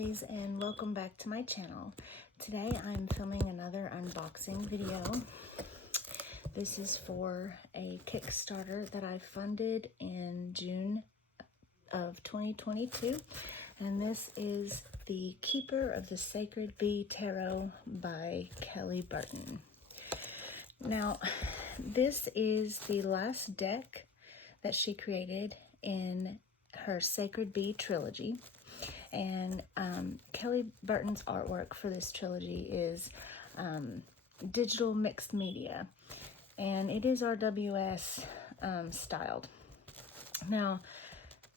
Lovelies, and welcome back to my channel. Today I'm filming another unboxing video. This is for a Kickstarter that I funded in June of 2022, and this is the Keeper of the Sacred Bee Tarot by Kelly Burton. Now, this is the last deck that she created in her Sacred Bee Trilogy. And Kelly Burton's artwork for this trilogy is digital mixed media, and it is RWS styled. Now,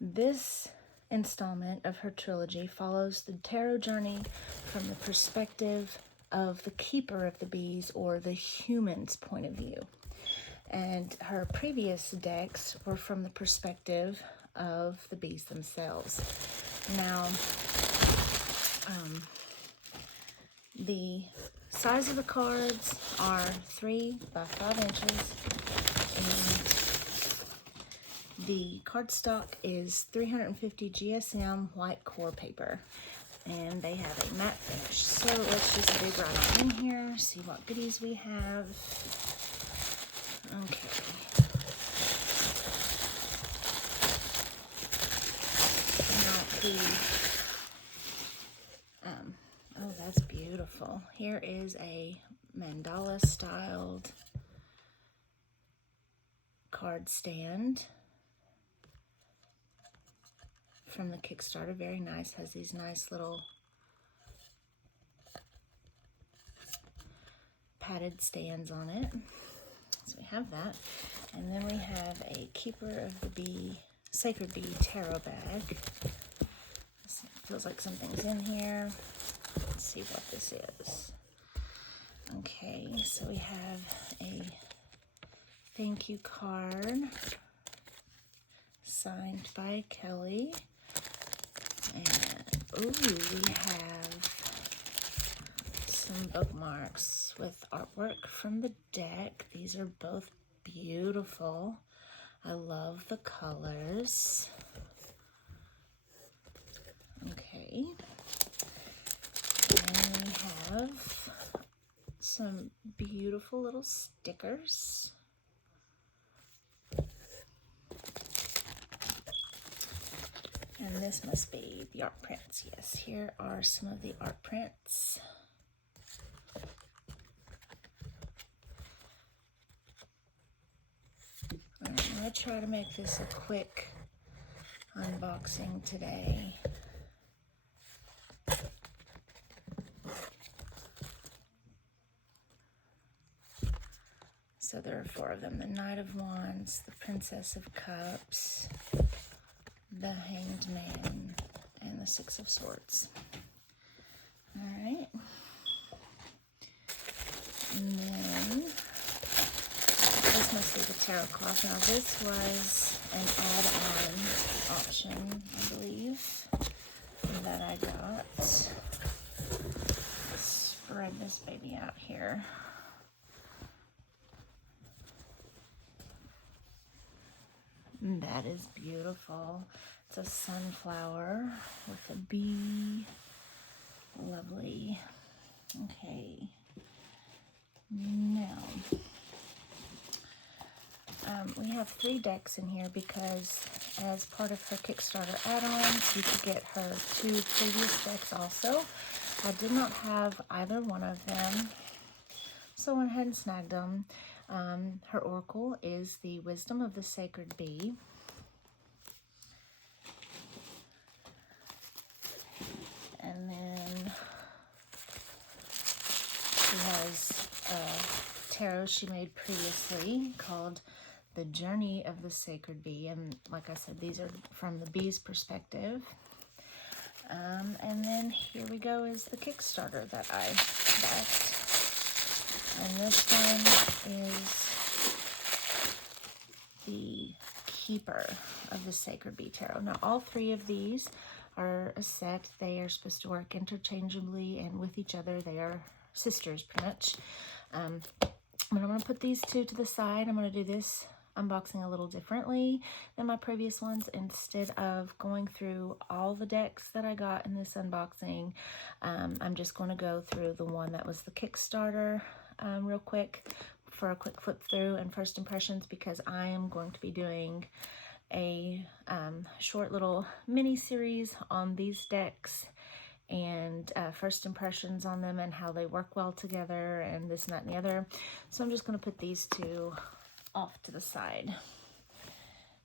this installment of her trilogy follows the tarot journey from the perspective of the keeper of the bees, or the human's point of view. And her previous decks were from the perspective of the bees themselves. Now, the size of the cards are 3 by 5 inches, and the cardstock is 350 GSM white core paper, and they have a matte finish. So let's just dig right on in here, see what goodies we have. Okay. Oh, that's beautiful. Here is a mandala styled card stand from the Kickstarter. Very nice. Has these nice little padded stands on it. So we have that. And then we have a Keeper of the Bee, Sacred Bee Tarot bag. Feels like something's in here. Let's see what this is. Okay, so we have a thank you card signed by Kelly. And we have some bookmarks with artwork from the deck. These are both beautiful. I love the colors. Okay, and we have some beautiful little stickers. And this must be the art prints. Yes, here are some of the art prints. I'm going to try to make this a quick unboxing today. So there are 4 of them: the Knight of Wands, the Princess of Cups, the Hanged Man, and the 6 of Swords. All right. And then this must be the tarot cloth. Now this was an add-on option, I believe, that I got. Let's spread this baby out here. That is beautiful. It's a sunflower with a bee. Lovely. Okay. Now, we have 3 decks in here because as part of her Kickstarter add-ons, you could get her 2 previous decks also. I did not have either one of them, so I went ahead and snagged them. Her oracle is the Wisdom of the Sacred Bee. And then she has a tarot she made previously called The Journey of the Sacred Bee. And like I said, these are from the bee's perspective. And then here we go is the Kickstarter that I backed. And this one is the Keeper of the Sacred Bee Tarot. Now, all 3 of these are a set. They are supposed to work interchangeably and with each other. They are sisters, pretty much. But I'm going to put these 2 to the side. I'm going to do this unboxing a little differently than my previous ones. Instead of going through all the decks that I got in this unboxing, I'm just going to go through the one that was the Kickstarter real quick for a quick flip through and first impressions, because I am going to be doing a short little mini series on these decks and first impressions on them and how they work well together and this and that and the other. So I'm just going to put these two off to the side.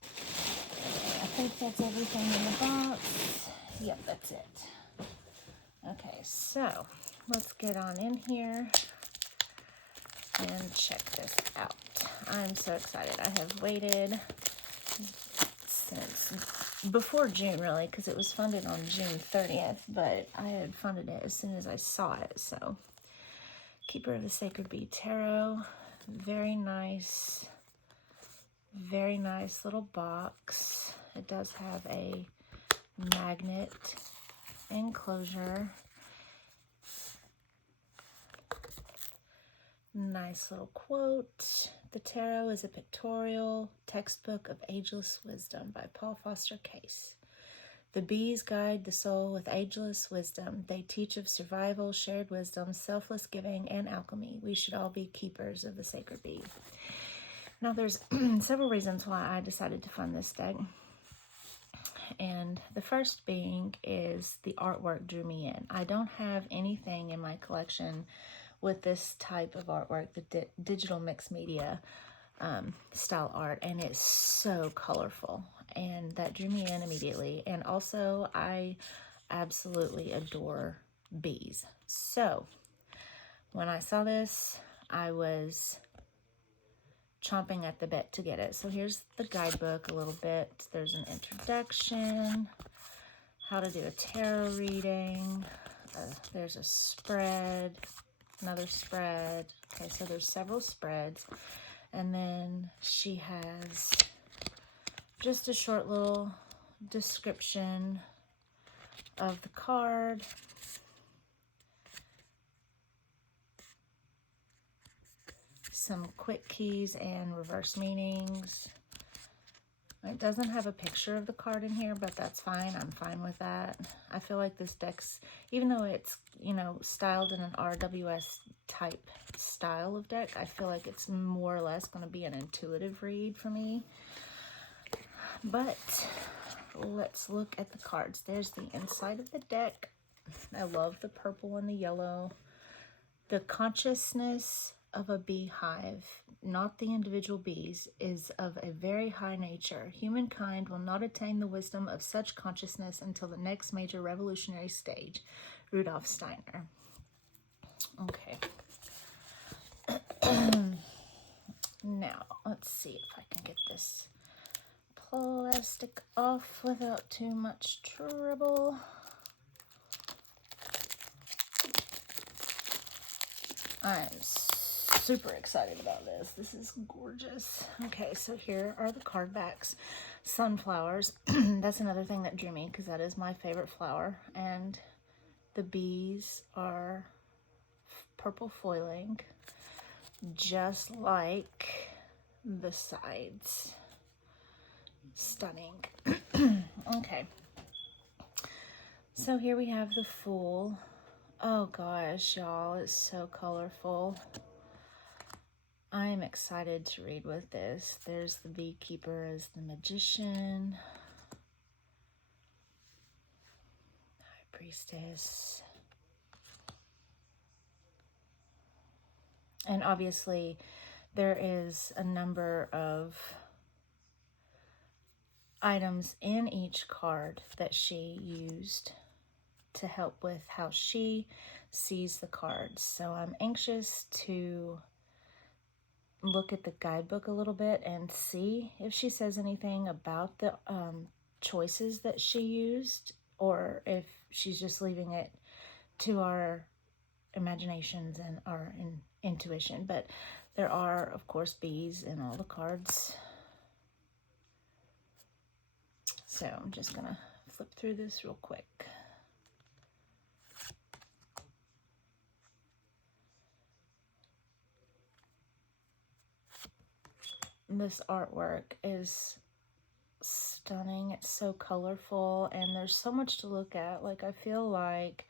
I think that's everything in the box. Yep, that's it. Okay, so let's get on in here and check this out. I'm so excited. I have waited since before June, really, because it was funded on June 30th, but I had funded it as soon as I saw it. So, Keeper of the Sacred Bee Tarot, very nice little box. It does have a magnet enclosure. Nice little quote. The Tarot is a pictorial textbook of ageless wisdom by Paul Foster Case. The bees guide the soul with ageless wisdom. They teach of survival, shared wisdom, selfless giving, and alchemy. We should all be keepers of the sacred bee. Now, there's several reasons why I decided to fund this deck. And the first being is the artwork drew me in. I don't have anything in my collection with this type of artwork, the digital mixed media style art, and it's so colorful, and that drew me in immediately. And also, I absolutely adore bees. So when I saw this, I was chomping at the bit to get it. So here's the guidebook a little bit. There's an introduction, how to do a tarot reading. There's a spread, another spread. Okay, so there's several spreads. And then she has just a short little description of the card. Some quick keys and reverse meanings. It doesn't have a picture of the card in here, but that's fine. I'm fine with that. I feel like this deck's, even though it's, you know, styled in an RWS type style of deck, I feel like it's more or less going to be an intuitive read for me. But let's look at the cards. There's the inside of the deck. I love the purple and the yellow. The consciousness of a beehive, not the individual bees, is of a very high nature. Humankind will not attain the wisdom of such consciousness until the next major revolutionary stage. Rudolf Steiner. Okay. Now, let's see if I can get this plastic off without too much trouble. I'm super excited about this. This is gorgeous. Okay, so here are the card backs. Sunflowers. That's another thing that drew me because that is my favorite flower. And the bees are purple foiling, just like the sides. Stunning. Okay. So here we have the Fool. Oh gosh, y'all, it's so colorful. I am excited to read with this. There's the Beekeeper as the Magician. High Priestess. And obviously, there is a number of items in each card that she used to help with how she sees the cards. So I'm anxious to look at the guidebook a little bit and see if she says anything about the choices that she used, or if she's just leaving it to our imaginations and our intuition. But there are, of course, bees in all the cards. So I'm just gonna flip through this real quick. This artwork is stunning. It's so colorful and there's so much to look at. Like, I feel like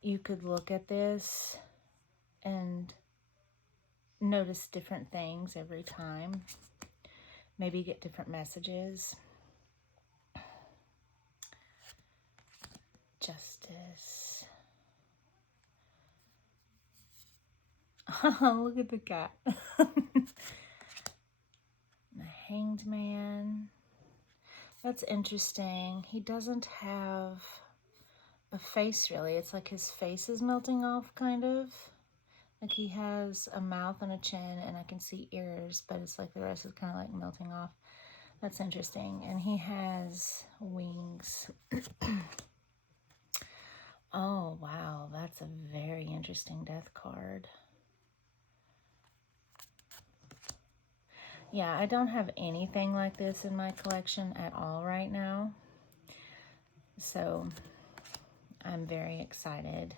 you could look at this and notice different things every time. Maybe get different messages. Justice. Look at the cat. The Hanged Man. That's interesting. He doesn't have a face really. It's like his face is melting off, kind of. Like he has a mouth and a chin, and I can see ears, but it's like the rest is kind of like melting off. That's interesting. And he has wings. Oh, wow. That's a very interesting death card. Yeah, I don't have anything like this in my collection at all right now. So I'm very excited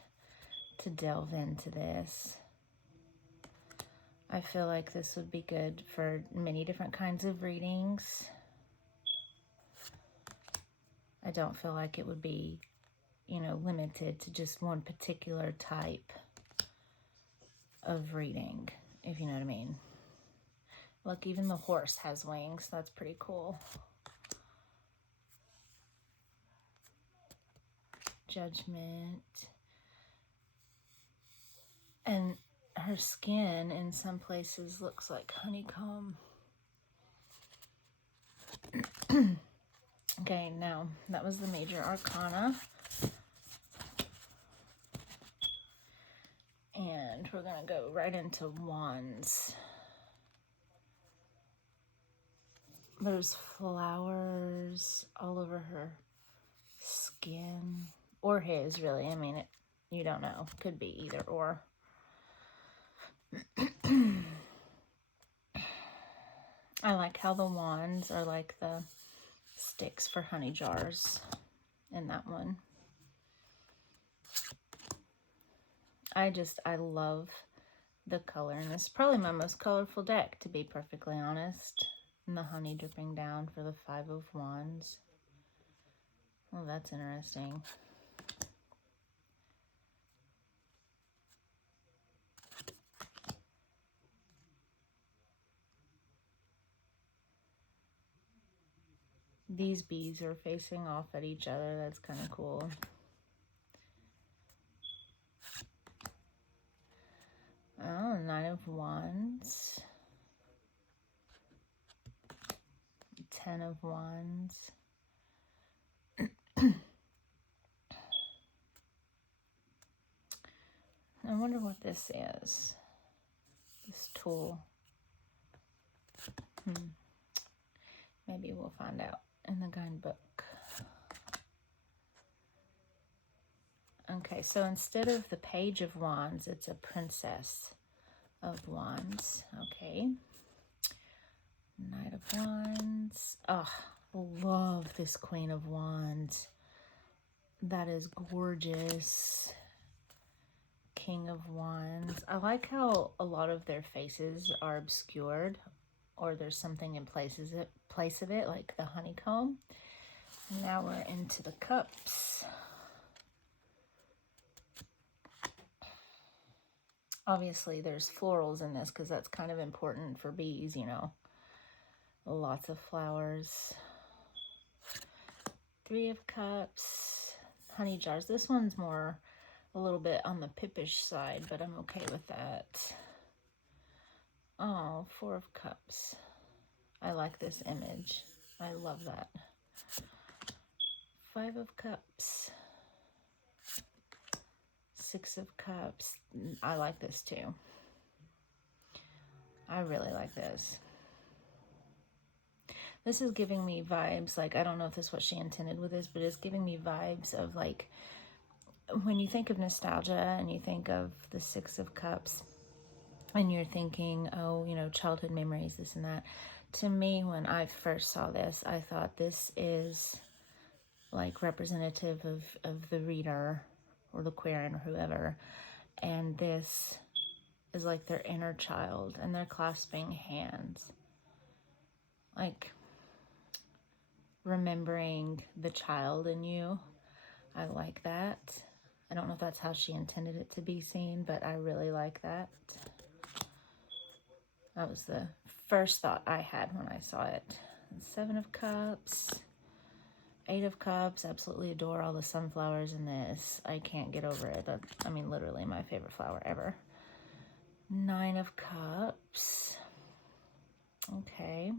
to delve into this. I feel like this would be good for many different kinds of readings. I don't feel like it would be, you know, limited to just one particular type of reading, if you know what I mean. Look, even the horse has wings. That's pretty cool. Judgment. And her skin in some places looks like honeycomb. Okay, now that was the major arcana. And we're going to go right into wands. There's flowers all over her skin. Or his, really. I mean, you don't know. Could be either or. I like how the wands are like the sticks for honey jars in that one. I love the color, and this is probably my most colorful deck, to be perfectly honest. And the honey dripping down for the 5 of Wands. Oh, that's interesting. These bees are facing off at each other. That's kind of cool. Oh, 9 of Wands. 10 of Wands. I wonder what this is. This tool. Maybe we'll find out in the guidebook. Okay, so instead of the Page of Wands, it's a Princess of Wands. Okay. Knight of Wands. Oh, love this Queen of Wands. That is gorgeous. King of Wands. I like how a lot of their faces are obscured, or there's something in place of it, like the honeycomb. Now we're into the cups. Obviously, there's florals in this because that's kind of important for bees, you know. Lots of flowers. 3 of Cups. Honey jars. This one's more a little bit on the pippish side, but I'm okay with that. Oh, 4 of Cups. I like this image. I love that. 5 of Cups. 6 of Cups. I like this too. I really like this. This is giving me vibes, like, I don't know if this is what she intended with this, but it's giving me vibes of, like, when you think of nostalgia and you think of the 6 of Cups and you're thinking, oh, you know, childhood memories, this and that. To me, when I first saw this, I thought this is, like, representative of the reader or the queer or whoever, and this is like their inner child, and they're clasping hands. like remembering the child in you. I like that. I don't know if that's how she intended it to be seen, but I really like that. That was the first thought I had when I saw it. 7 of Cups, 8 of Cups. Absolutely adore all the sunflowers in this. I can't get over it. I mean, literally my favorite flower ever. 9 of Cups. Okay.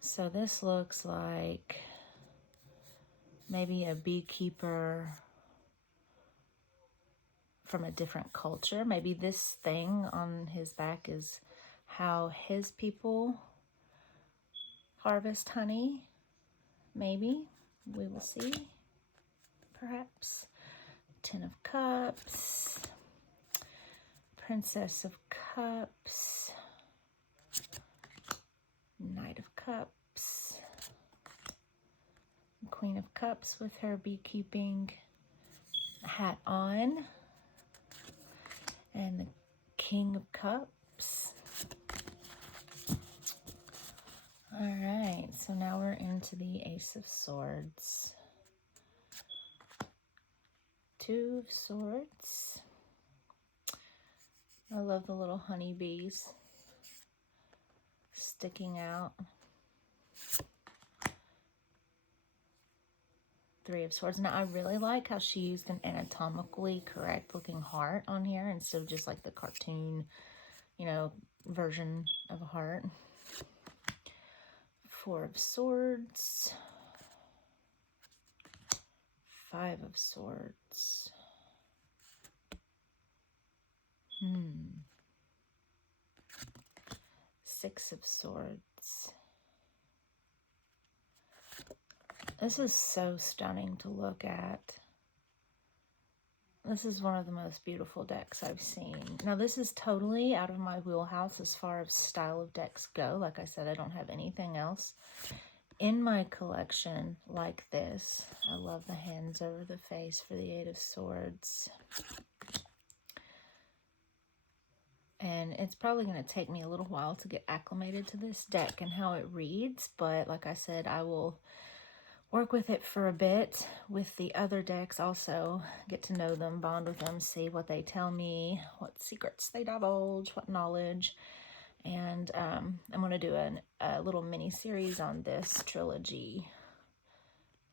So this looks like maybe a beekeeper from a different culture. Maybe this thing on his back is how his people harvest honey. Maybe. We will see. Perhaps. 10 of Cups. Princess of Cups. Knight of Cups. Queen of Cups with her beekeeping hat on. And the King of Cups. All right, so now we're into the Ace of Swords. 2 of Swords. I love the little honeybees sticking out. 3 of Swords. Now, I really like how she used an anatomically correct looking heart on here instead of just like the cartoon, you know, version of a heart. 4 of Swords. 5 of Swords. 6 of Swords. This is so stunning to look at. This is one of the most beautiful decks I've seen. Now, this is totally out of my wheelhouse as far as style of decks go. Like I said, I don't have anything else in my collection like this. I love the hands over the face for the 8 of Swords. And it's probably going to take me a little while to get acclimated to this deck and how it reads. But like I said, I will work with it for a bit with the other decks also. Get to know them, bond with them, see what they tell me, what secrets they divulge, what knowledge. And I'm going to do a little mini series on this trilogy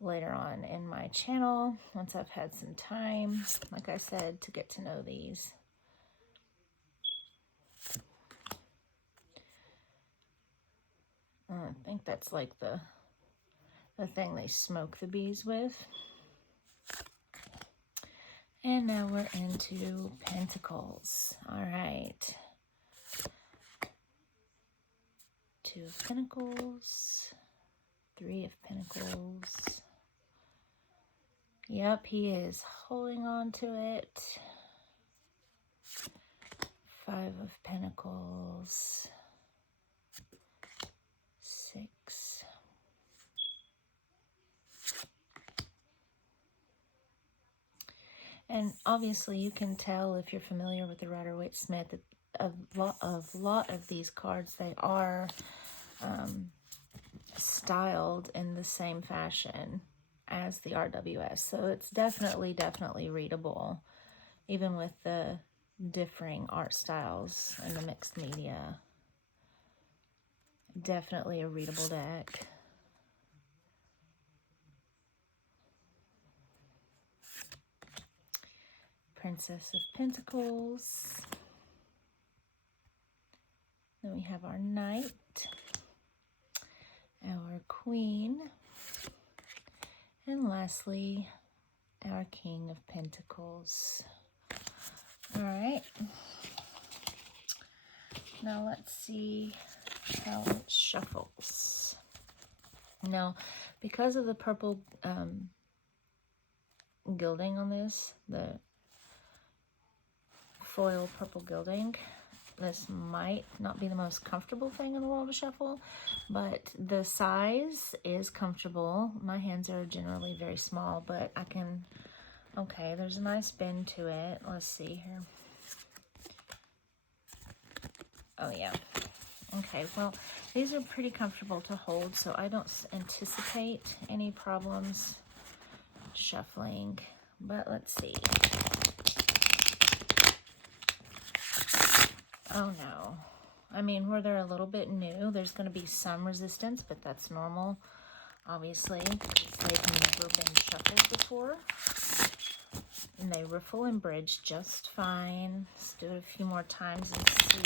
later on in my channel once I've had some time, like I said, to get to know these. I think that's like the thing they smoke the bees with. And now we're into Pentacles. All right. 2 of Pentacles. 3 of Pentacles. Yep, he is holding on to it. 5 of Pentacles. 6. And obviously you can tell if you're familiar with the Rider-Waite-Smith that a lot of these cards, they are styled in the same fashion as the RWS. So it's definitely readable, even with the differing art styles and the mixed media. Definitely a readable deck. Princess of Pentacles. Then we have our Knight, our Queen, and lastly, our King of Pentacles. All right. Now let's see how it shuffles. Now, because of the purple gilding on this, the foil purple gilding, this might not be the most comfortable thing in the world to shuffle, but the size is comfortable. My hands are generally very small, but I can, okay, there's a nice bend to it. Let's see here. Oh, yeah. Okay, well, These are pretty comfortable to hold, so I don't anticipate any problems shuffling. But let's see. Oh no. I mean, where they're a little bit new, there's going to be some resistance, but that's normal, obviously, because they've never been shuffled before. And they riffle and bridge just fine. Let's do it a few more times and see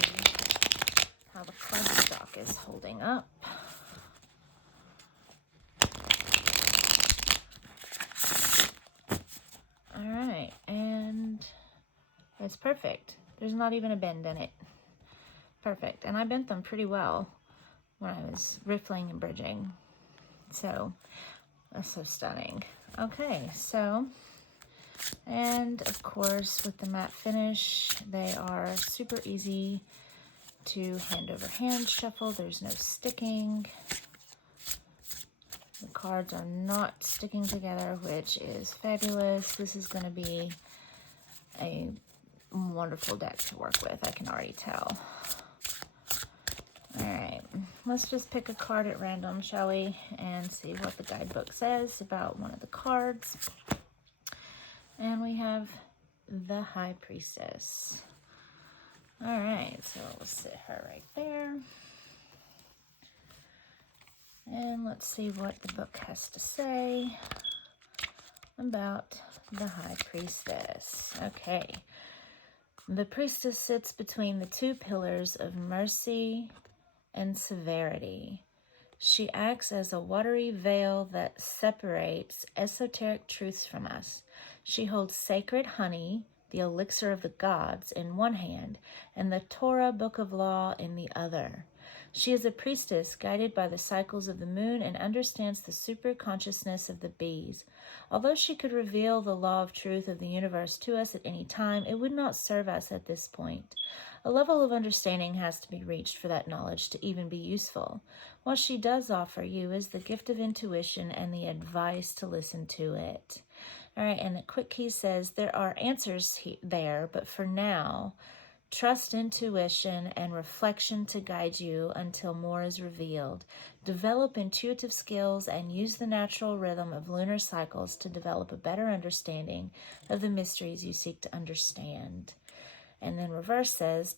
how the cardstock is holding up. All right, and it's perfect. There's not even a bend in it. Perfect. And I bent them pretty well when I was riffling and bridging. So that's so stunning. Okay, so, and of course with the matte finish, they are super easy to hand over hand shuffle. There's no sticking. The cards are not sticking together, which is fabulous. This is going to be a wonderful deck to work with, I can already tell. All right, let's just pick a card at random, shall we? And see what the guidebook says about one of the cards. And we have the High Priestess. All right, so we'll sit her right there. And let's see what the book has to say about the High Priestess. Okay. The priestess sits between the two pillars of mercy and severity. She acts as a watery veil that separates esoteric truths from us. She holds sacred honey, the elixir of the gods, in one hand, and the Torah book of law in the other. She is a priestess guided by the cycles of the moon and understands the super consciousness of the bees. Although she could reveal the law of truth of the universe to us at any time, it would not serve us at this point. A level of understanding has to be reached for that knowledge to even be useful. What she does offer you is the gift of intuition and the advice to listen to it. All right, and the quick key says there are answers there, but for now, trust intuition and reflection to guide you until more is revealed. Develop intuitive skills and use the natural rhythm of lunar cycles to develop a better understanding of the mysteries you seek to understand. And then reverse says,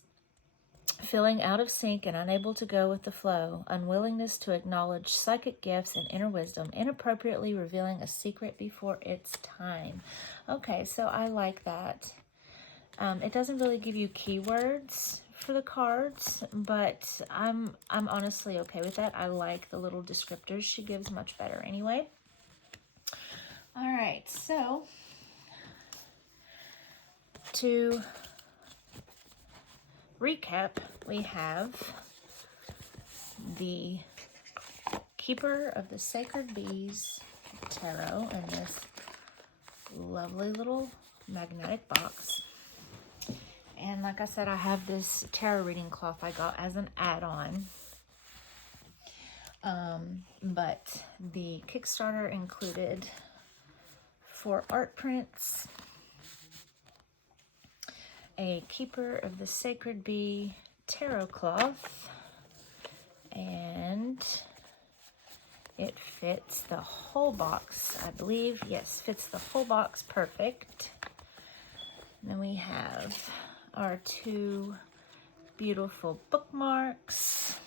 feeling out of sync and unable to go with the flow, unwillingness to acknowledge psychic gifts and inner wisdom, inappropriately revealing a secret before its time. Okay, so I like that. It doesn't really give you keywords for the cards, but I'm honestly okay with that. I like the little descriptors she gives much better anyway. All right, so to recap, we have the Keeper of the Sacred Bees Tarot in this lovely little magnetic box. And like I said, I have this tarot reading cloth I got as an add-on. But the Kickstarter included 4 art prints, a Keeper of the Sacred Bee tarot cloth, and it fits the whole box, I believe. Yes, fits the whole box perfect. And then we have our 2 beautiful bookmarks.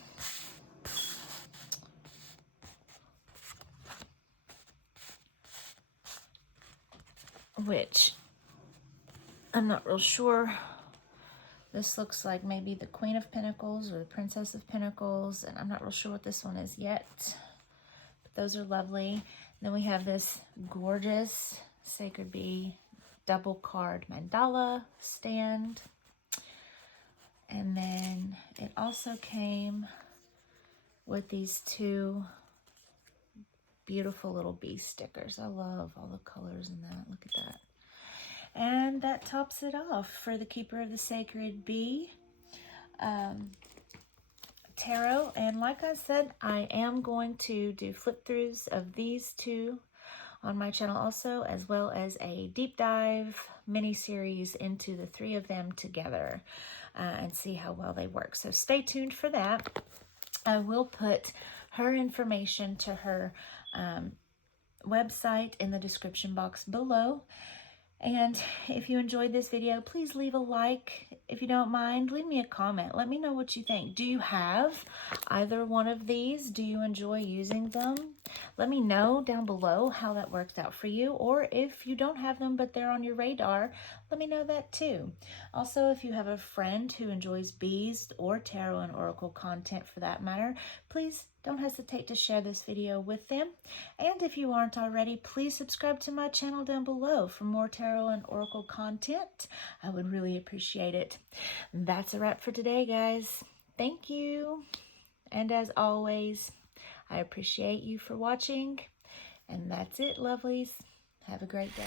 Which I'm not real sure. This looks like maybe the Queen of Pentacles or the Princess of Pentacles, and I'm not real sure what this one is yet. But those are lovely. Then we have this gorgeous Sacred Bee double card mandala stand. And then it also came with these 2 beautiful little bee stickers. I love all the colors in that. Look at that. And that tops it off for the Keeper of the Sacred Bee tarot. And like I said, I am going to do flip throughs of these 2 on my channel also, as well as a deep dive mini series into the 3 of them together and see how well they work. So stay tuned for that. I will put her information to her website in the description box below. And if you enjoyed this video, please leave a like. If you don't mind, leave me a comment. Let me know what you think. Do you have either one of these? Do you enjoy using them? Let me know down below how that worked out for you. Or if you don't have them, but they're on your radar, let me know that too. Also, if you have a friend who enjoys bees or tarot and oracle content for that matter, please don't hesitate to share this video with them. And if you aren't already, please subscribe to my channel down below for more tarot and oracle content. I would really appreciate it. That's a wrap for today, guys. Thank you. And as always, I appreciate you for watching. And that's it, lovelies. Have a great day.